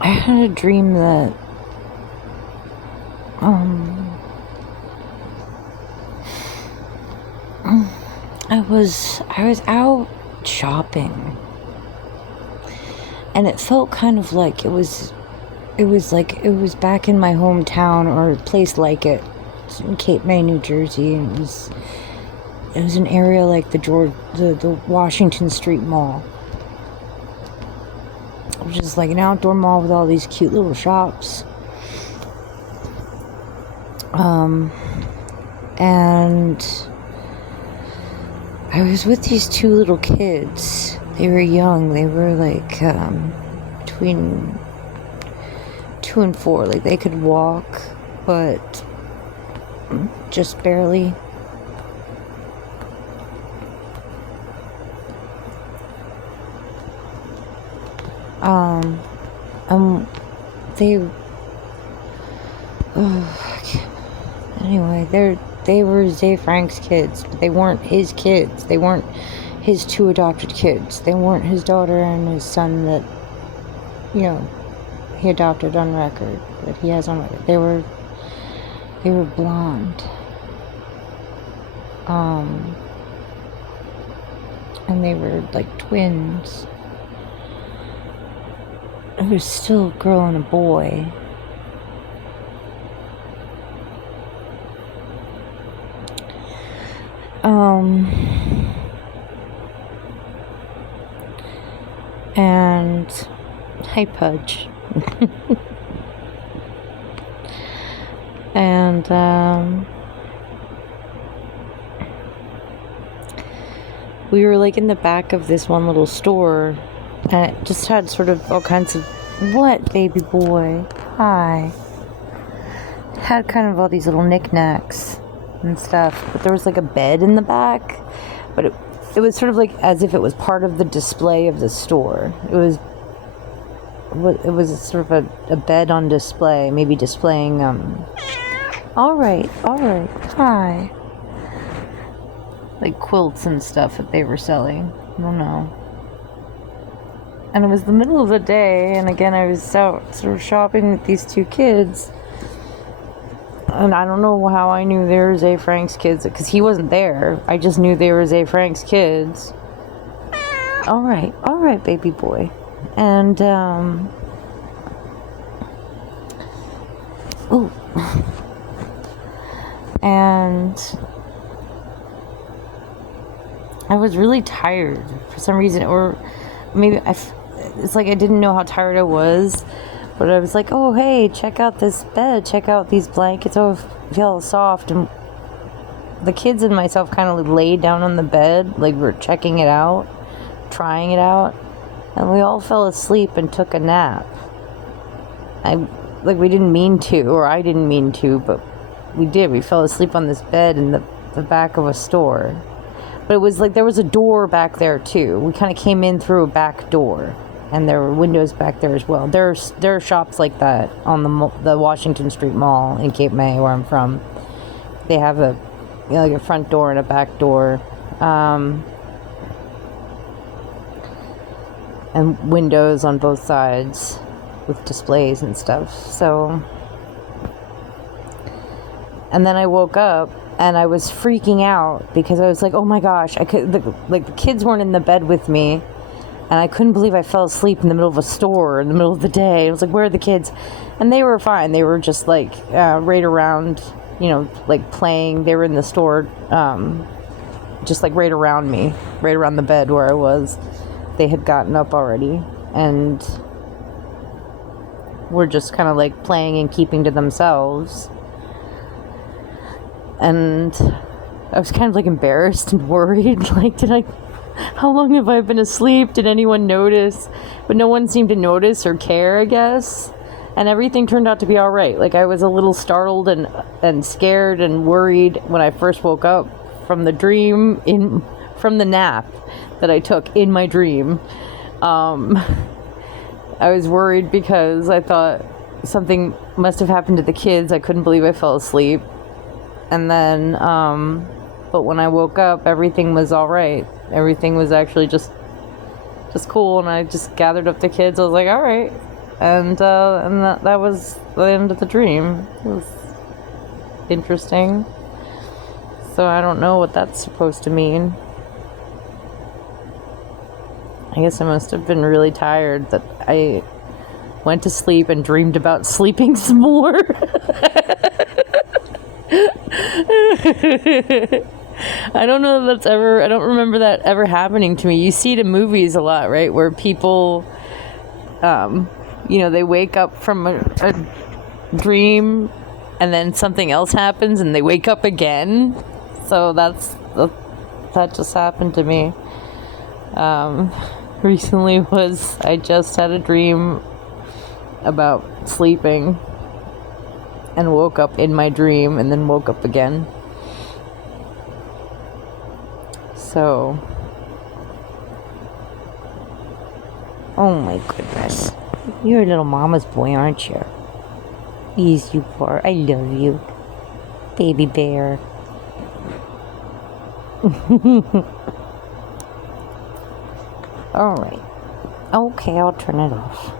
I had a dream that I was out shopping, and it felt kind of like it was back in my hometown or a place like it. It's in Cape May, New Jersey, and it was an area like the Washington Street Mall, which is like an outdoor mall with all these cute little shops. And I was with these two little kids. They were young. They were like between 2 and 4. Like they could walk, but just barely. Um, they. Anyway, they were Zay Frank's kids, but they weren't his kids. They weren't his two adopted kids. They weren't his daughter and his son that, he adopted on record, that he has on record. They were blonde. And they were like twins. It was still a girl and a boy. And hi Pudge. And we were like in the back of this one little store, and it just had sort of all kinds of, what, baby boy? Hi. It had kind of all these little knickknacks and stuff, but there was like a bed in the back, but it was sort of like as if it was part of the display of the store. It was sort of a bed on display, maybe displaying all right, hi, like quilts and stuff that they were selling. I don't know. And it was the middle of the day, and again I was out sort of shopping with these two kids. And I don't know how I knew they were Zay Frank's kids, because he wasn't there. I just knew they were Zay Frank's kids. All right, baby boy. And, and I was really tired for some reason, or maybe it's like I didn't know how tired I was. But I was like, oh, hey, check out this bed. Check out these blankets. Oh, I feel soft. And the kids and myself kind of laid down on the bed. Like we were checking it out, trying it out. And we all fell asleep and took a nap. We didn't mean to, or I didn't mean to, but we did. We fell asleep on this bed in the back of a store. But it was like there was a door back there, too. We kind of came in through a back door. And there were windows back there as well. There are shops like that on the Washington Street Mall in Cape May, where I'm from. They have like a front door and a back door, and windows on both sides with displays and stuff. So, and then I woke up and I was freaking out because I was like, oh my gosh, the kids weren't in the bed with me. And I couldn't believe I fell asleep in the middle of a store in the middle of the day. I was like, where are the kids? And they were fine. They were just like right around, like playing. They were in the store, just like right around me, right around the bed where I was. They had gotten up already and were just kind of like playing and keeping to themselves. And I was kind of like embarrassed and worried. Like, how long have I been asleep? Did anyone notice? But no one seemed to notice or care, I guess. And everything turned out to be all right. Like, I was a little startled and scared and worried when I first woke up from the dream, from the nap that I took in my dream. I was worried because I thought something must have happened to the kids. I couldn't believe I fell asleep. And then, but when I woke up, everything was all right. Everything was actually just cool, and I just gathered up the kids. I was like, all right, and that was the end of the dream. It was interesting. So I don't know what that's supposed to mean. I guess I must have been really tired that I went to sleep and dreamed about sleeping some more. I don't know if I don't remember that ever happening to me. You see it in movies a lot, right? Where people, they wake up from a dream and then something else happens and they wake up again. So that just happened to me. Recently I just had a dream about sleeping and woke up in my dream and then woke up again. So, oh my goodness. You're a little mama's boy, aren't you? Yes, you are. I love you. Baby bear. Alright. Okay, I'll turn it off.